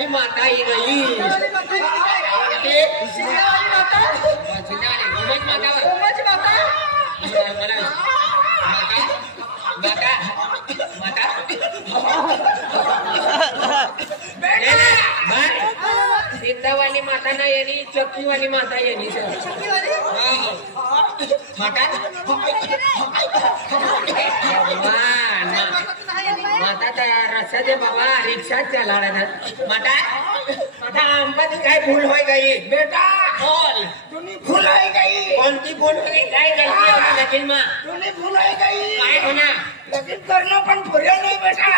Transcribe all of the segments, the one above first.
वाली माता ही गई सीता वाली माता ना येनी चक्की वाली माता येनी माता माता रस्ता दे बाबा रिक्शा चला रहा माता माता अंबाची काय भूल हो गई बेटा बोल तूने भूल हो गई कौन सी भूल हो गई काय गलती होगी लेकिन माँ तूने भूल हो गई काय होना लेकिन करना पण पुऱ्या नहीं बेटा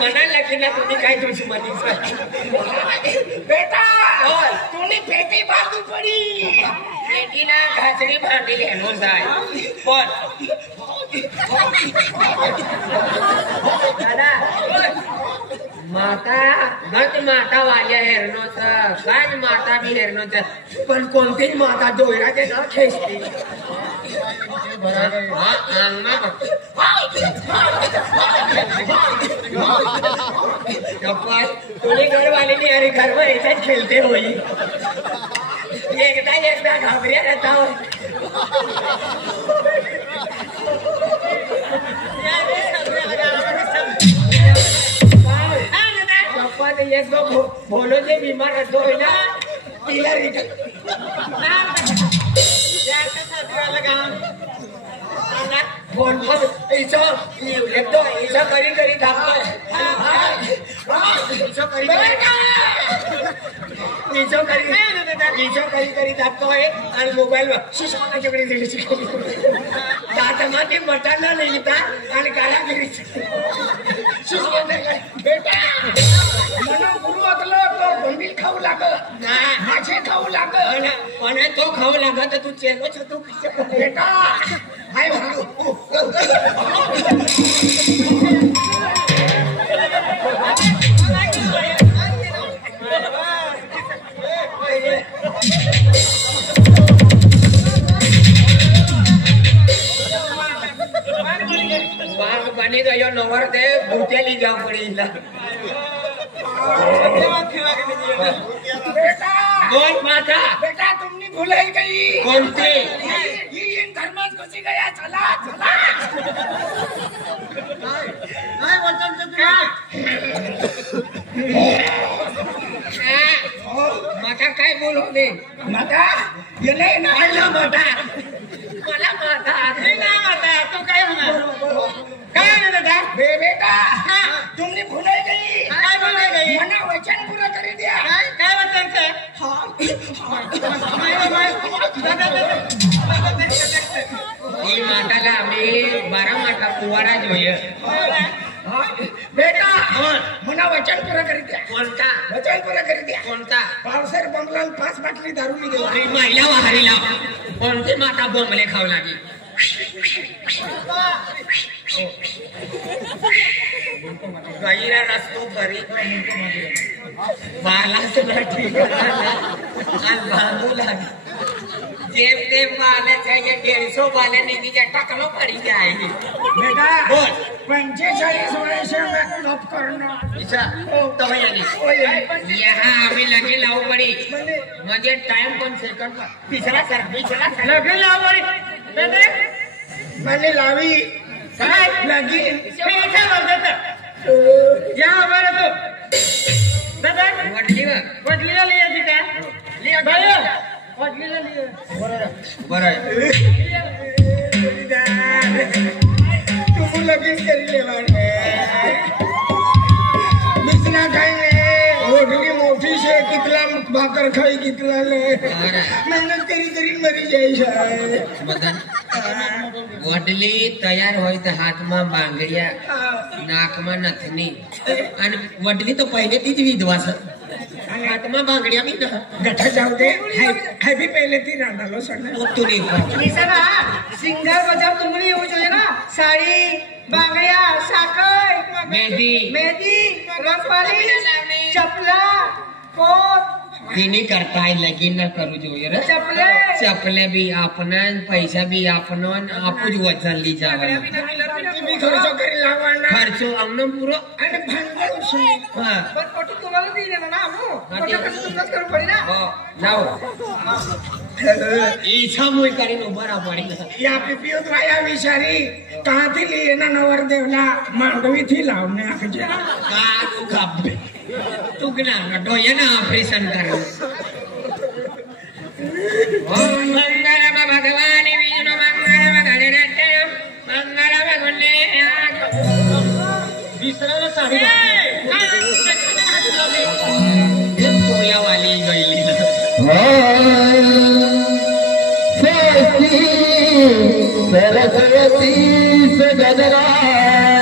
मना लेकिन ना तुम्ही काय तुझी मती बेटा बोल तूने पेटी बांधू पड़ी पेटी ना घासरी बांधी लेनो जाय बोल दादा माता गत माता वाल्या हेरणोचं गाज माता बी हेरणोचं पण कोणतीच माता डोळ्याचे ना खेचते हा अंगमा तुझे घरवाले ने अरे घर में ऐसा खेलते होई एकदा घाबऱ्या रहता हो एक दो बोलो जे बीमार रहते हो ना तिला बोल ऐसा एकदम ऐसा करी करी दाखव करी दाखतोय आणि मोबाईल सुषमाच्याकडे दिली दातामध्ये मटाला लिहिता आणि कारागिरी बेटा म्हणून गुरु असलं तो गोंबील खाऊ लागत माझे खाऊ लागत आणि तो खाऊ लागत तर तू चेलोच तू बेटा हाय बनी गयो नवर दे भूतिया ली जाओ पड़ी बेटा बोल माता बेटा तुमने भुलाई गई कौन सी ये धर्मात घुसी गया चला चला काय वचन क्या माता काय बोलो दे माता ये नाही ना माता मला माता नाही ना माता तो काय होणार काय दादा बेटा तुमने भुलाई गई काय भुलाई गई मना वचन पूरा करी दिया काय वचन से ये माताला आम्ही 12 माता कुवारा જોઈએ बेटा मना वचन पूरा करी दिया कोणता वचन पूरा करी दिया कोणता पावसर बंगला 5 बाटली दारू मी देऊ अरे महिला वाहरीला कोणती माता बोंबले खाऊ लागली गैरा रस्तो करी बाला से बैठी बांधू लगी जेब तेब वाले चाहिए 150 वाले नहीं टकलो पड़ी जाएगी बेटा बोल 45 वर्ष में कब करना अच्छा तो यहाँ अभी लगे लाओ पड़ी मुझे टाइम कौन सेकंड का पिछला सर लगे लाओ पड़ी बेटे मैंने लावी लगी पीछे बोलते यहाँ हमारे तो दादा वडलीला लिया जी क्या लिया भाई वडलीला लिया बरं तू लगीन करी ले बिसना काही वडली मोठी शे कितला भाकर खाई कितला ले मेहनत करी मरी जाई वडली तयार होय तर हातमा बांगड्या नाकमा नथनी आणि वडली तर पहिले तीच विधवास हातमा बांगड्या मी गठा जाऊ दे है भी पहले ती रांडालो सण तू नाही सिंगर बजाव तुम्ही येऊ જોઈએ ना साडी बांगड्या साखर मेहंदी रंगपाली चपला कोट नहीं करता है लगीन न करू જોઈએ रे चपले भी अपना पैसा भी अपना आपू वचन ली जावे खर्च કરી લાવવાના ખર્ચો અમને પૂરો અને ભાંગળ છે હા પણ કોટી તમારે દઈ દેવાનો ના હું કોટી કશું તમને કરવું પડી ના લાવો ઈચ્છા મોય કરીને ઉભા પડી યા પીપીઓ દ્વારા વિચારી કાંથી લઈ એના નવરદેવલા માંડવીથી લાવને આપજે કાકુ કાપે તું કે ના નટો એના ઓપરેશન કરે ઓમ મંગલમ ભગવાન વિષ્ણુ મંગલમ ગણેશ મંગલમ ગુણે વિસરાને સાડી એ સોયા વાલી ગઈલી सरस्वती से गजरा